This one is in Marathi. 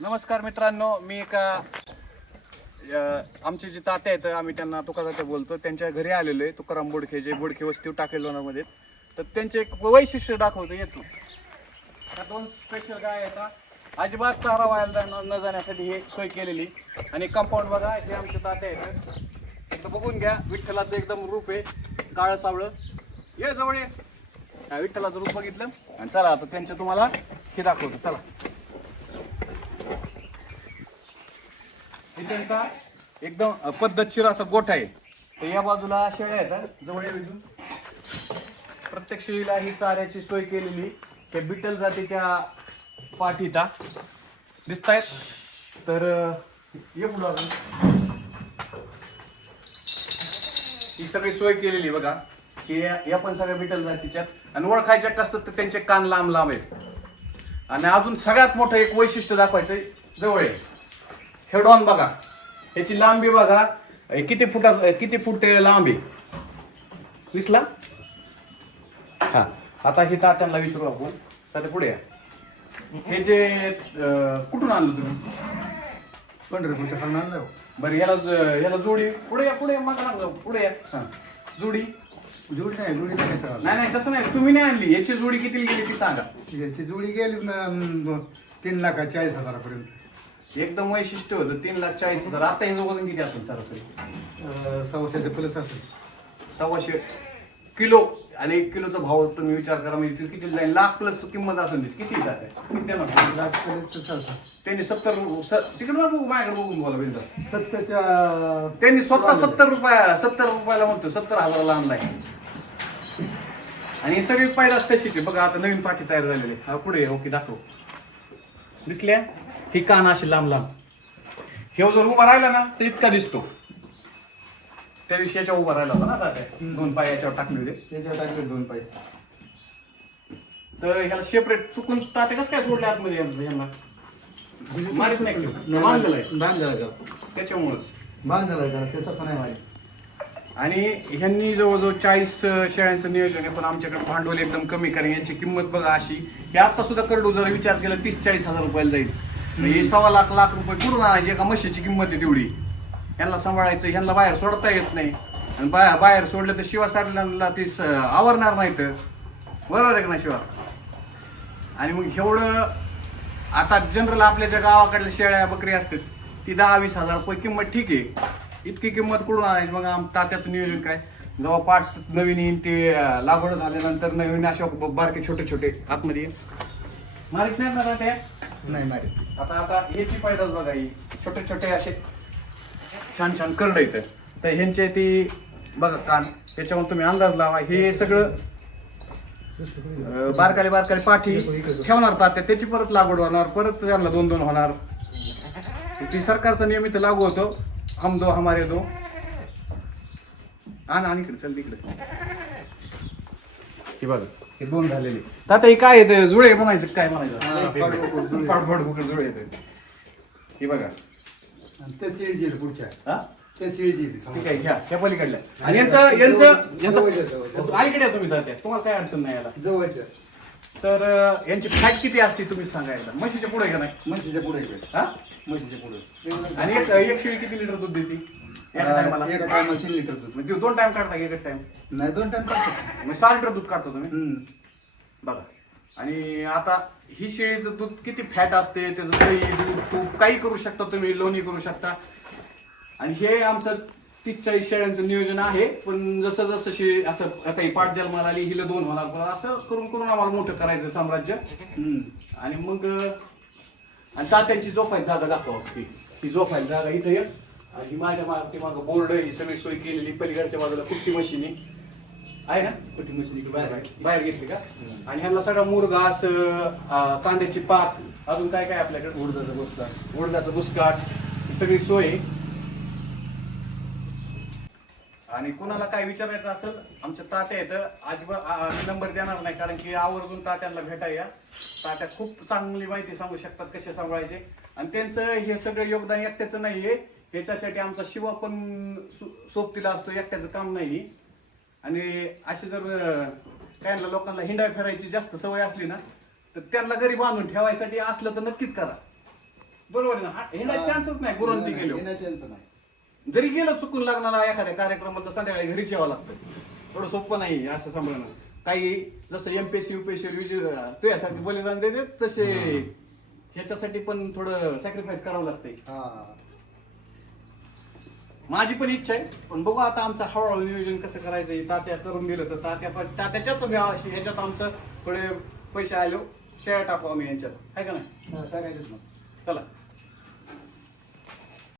नमस्कार मित्रांनो मी एका आमचे जे तात्या आहेत आम्ही त्यांना तुका तात्या बोलतो. त्यांच्या घरी आलेलो आहे तुकाराम बोडखे जे बोडखे वस्ती टाकेल लोणामध्ये तर त्यांचे एक वैशिष्ट्य दाखवतो येतो. त्या दोन स्पेशल गाय आहेत अजिबात चारा व्हायला न- जाण्यासाठी हे सोय केलेली आणि कंपाऊंड बघा हे आमचे तात्या आहेत तर बघून घ्या विठ्ठलाचं एकदम रूप आहे काळं सावळं. ये जवळ ये. विठ्ठलाचं रूप बघितलं. आणि चला आता त्यांचं तुम्हाला हे दाखवतो चला. हे त्यांचा एकदम पद्धतशीर असा गोठा आहे. तर या बाजूला शेळ्या आहेत जवळ या प्रत्येक शेळीला ही चाऱ्याची सोय केलेली. हे बिटल जातीच्या पाठीता दिसत आहेत तर ये पुढं ही सगळी सोय केलेली बघा. की या या पण सगळ्या बिटल जातीच्या आणि ओळखायच्या कसतात तर त्यांचे कान लांब लांब आहेत. आणि अजून सगळ्यात मोठं एक वैशिष्ट्य दाखवायचं जवळ आहे हेडॉन बघा. याची लांबी बघा. हे किती फुटा किती फूट लांब? दिसला हा. आता हे तात्यांना विसरू आपण. तात्या पुढे या. हे जे कुठून आणलं तुम्ही? पंढरपूरच्या खालून आणलं बरं याला ज- याला जोडी. पुढे या पुढे या. मागं लाग जाऊ. पुढे या. हा. जोडी. जुडी नाही जुडी नाही सर. नाही नाही तसं नाही. तुम्ही नाही आणली. याची जोडी किती गेली ती सांगा. याची जुडी गेली न, तीन लाखा चाळीस हजारापर्यंत. एकदम वैशिष्ट्य होतं. तीन लाख चाळीस हजार. आता हे वजन किती असेल सरासरी? अं, सव्वाशेचे प्लस असेल. सव्वाशे किलो. आणि एक किलोचा भाव तुम्ही विचार करा म्हणजे ते किती जाईल? लाख प्लस किंमत असेल त्याची. किती जाते? किती देणार? लाख प्लस चालतं. त्यांनी सत्तर तिकडे बघू माझ्याकडे बघून बोला बिंदास. सत्याच्या त्यांनी स्वतः सत्तर रुपया सत्तर रुपयाला म्हणतो सत्तर हजाराला आणलाय. आणि ही सगळी पहिलाच तशीच बघा आता नवीन पाठी तयार झालेली आहे. हा पुढे ओके दाखव. दिसल्या? ही कान अशी लांब लांब. हे जर उभा राहिला ना तर इतका दिसतो. त्या दिवशी याच्या उभा राहिला होता ना तात्या दोन पाय याच्यावर टाकले होते. त्याच्यावर टाकले दोन पाय. तर ह्याला सेपरेट चुकून ताते कसं काय सोडले आतमध्ये यांना? यांना? मारीत नाही का? बांधलेलं आहे. बांधलेला का त्याच्यामुळंच. का ते तसं नाही माहिती आणि ह्यांनी जवळजवळ चाळीस शेळ्यांचं नियोजन आहे पण आमच्याकडे भांडवल एकदम कमी कारण यांची किंमत बघा अशी की आता सुद्धा करडू जर विचार केला तीस चाळीस हजार रुपयाला जाईल. म्हणजे हे सव्वा लाख लाख रुपये कुठून आणायची? एका म्हशीची किंमत आहे तेवढी. ह्यांना सांभाळायचं ह्यांना बाहेर सोडता येत नाही. आणि बाहेर बाहेर सोडलं तर शिवा साडल्याला ती स- आवरणार नाही तर. बरोबर आहे का ना शिवा? आणि मग एवढं आता जनरल आपल्या ज्या गावाकडल्या शेळ्या बकरी असतात ती दहा वीस हजार रुपये किंमत ठीक आहे. इतकी किंमत कुठून आणायची? मग आम तात्याचं नियोजन काय? जेव्हा पाठ नवीन येईन ते लागवड झाल्यानंतर नवीन अशा बारके छोटे छोटे आतमध्ये मारित नाही ना त्या नाही मारे आता आता ह्याची पैदाच बघा ही छोटे छोटे असे छान छान करड इथं तर ह्यांचे ती बघा कान. याच्यावर तुम्ही अंदाज लावा. हे सगळं अं, बारकाले बारकाले पाठी ठेवणार तात्या त्याची परत लागवड होणार परत त्यांना दोन दोन होणार. ती सरकारचा नियम इथं लागू होतो. हम दो हमारे दो. आण आणि इकडे चल तिकडे. हे बघा. हे दोन झालेले. तात्या हे काय येतं जुळे म्हणायचं काय हा, म्हणायचं जुळे. पाठबोकड जुळे येतं हे बघा. आणि ते पुढच्या. हा? ते. ठीक आहे घ्या. ह्या पलीकडल्या. आणि यांचं यांचं या तुम्ही तुम्हाला काय अडचण नाही याला. जवळच्या. तर अं, यांची फॅट किती असते तुम्ही सांगा एकदा. म्हशीच्या पुढे का नाही? म्हशीच्या पुढे इकडे हा? म्हशीच्या पुढे. आणि एक एक शेळी किती लिटर दूध देते? एका टायमाला एका टायमाला तीन लिटर दूध. म्हणजे दोन टाइम काढता एकच टाइम नाही दोन टाइम टाकतो मग सहा लिटर दूध काढता तुम्ही? हम्म. बघा. आणि आता ही शेळीचं दूध किती फॅट असते त्याचं दही दूध तूप काही करू शकता तुम्ही लोणी करू शकता. आणि हे आमचं तीस चाळीस शेळ्यांचं नियोजन आहे. पण जसं जसं शेळी असं आता ही पाठ जन्माला आली हिला दोन होणार पण असं करून करून आम्हाला मोठं करायचं साम्राज्य. हम्म. आणि मग आणि तात्यांची झोपायची जागा दाखवा ती ही झोपायची जागा इथं एक. आणि माझ्या मागे मागं बोर्ड ही सगळी सोय केलेली पलीकडच्या बाजूला कुट्टी मशीनी आहे. ना? म्हशी इकडे बाहेर आहे. बाहेर घेतली का? आणि ह्यांना सगळा मुरघास कांद्याची पात अजून काय काय आपल्याकडे? उडदाचा बसला उडदाचं बुसकाट ही सगळी सोय. आणि कोणाला काय विचारायचं असेल आमच्या तात्या येतं अजिबात नंबर देणार नाही कारण की आवर्जून तात्यांना भेटाया. तात्या खूप चांगली माहिती सांगू शकतात कसे सांभाळायचे. आणि त्यांचं हे सगळं योगदान एकट्याचं नाहीये. ह्याच्यासाठी आमचा शिवा पण सो- सोबतीला असतो एकट्याचं काम नाही. आणि असे जर काय लोकांना हिंडा फिरायची जास्त सवय असली ना तर त्यांना घरी बांधून ठेवायसाठी असलं तर नक्कीच करा. बरोबर ना? हा- येण्याचा चान्सच नाही गुरांती गेलो जरी गेलं चुकून लग्नाला एखाद्या कार्यक्रमात संध्याकाळी घरीच यावं लागतं. थोडं सोपं नाही असं सांभाळणं. काही जसं एमपीएससी युपीएससी तू यासाठी बलिदान देते तसे ह्याच्यासाठी पण थोडं सॅक्रिफाईस करावं लागतंय. हा. माझी पण इच्छा आहे. पण बघू आता आमचं हळूहळू नियोजन कसं करायचं तात्या करून दिलं तर तात्या पण तात्याच्याच व्यावाशी ह्याच्यात आमचं थोडे पैसे आलो शेअर टाकू आम्ही ह्यांच्यात आहे का नाही? ना चला.